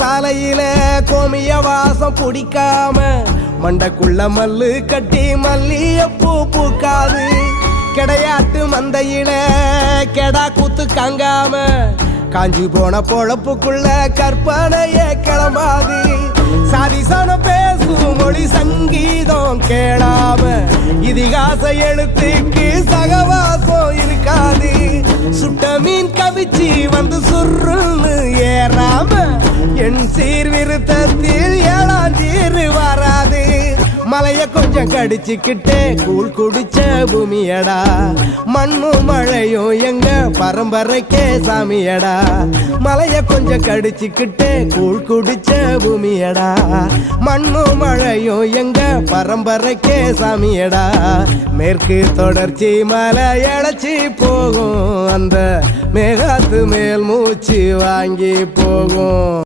சாலையில கோமிய வாசம் பிடிக்காம மண்டக்குள்ள மல்லு கட்டி மல்லியப்பூ பூக்காது. கிடையாட்டு மந்தையில கெடா கூத்து காங்காம காஞ்சி போன பொழப்புக்குள்ள கற்பனையே கிளம்பாது. சாதிசான பேசும் மொழி சங்கீதம் கேளாம இதிகாச எழுத்துக்கு சகவாசம் இருக்காது. சுட்ட மீன் கவிச்சி வந்து சுருன்னு ஏறாம என் சீர்விருத்தத்தில் ஏழாஞ்சீர் வராது. மலைய கொஞ்சம் கடிச்சுக்கிட்டே கூழ் குடிச்ச பூமியடா, மண்ணும் மழையும் எங்க பரம்பரைக்கே சாமியடா. மலைய கொஞ்சம் கடிச்சுக்கிட்டே கூழ் குடிச்ச பூமியடா, மண்ணும் மழையும் எங்க பரம்பரைக்கே சாமியடா. மேற்கு தொடர்ச்சி மலை இழைச்சி போகும், அந்த மேகாத்து மேல் மூச்சு வாங்கி போகும்.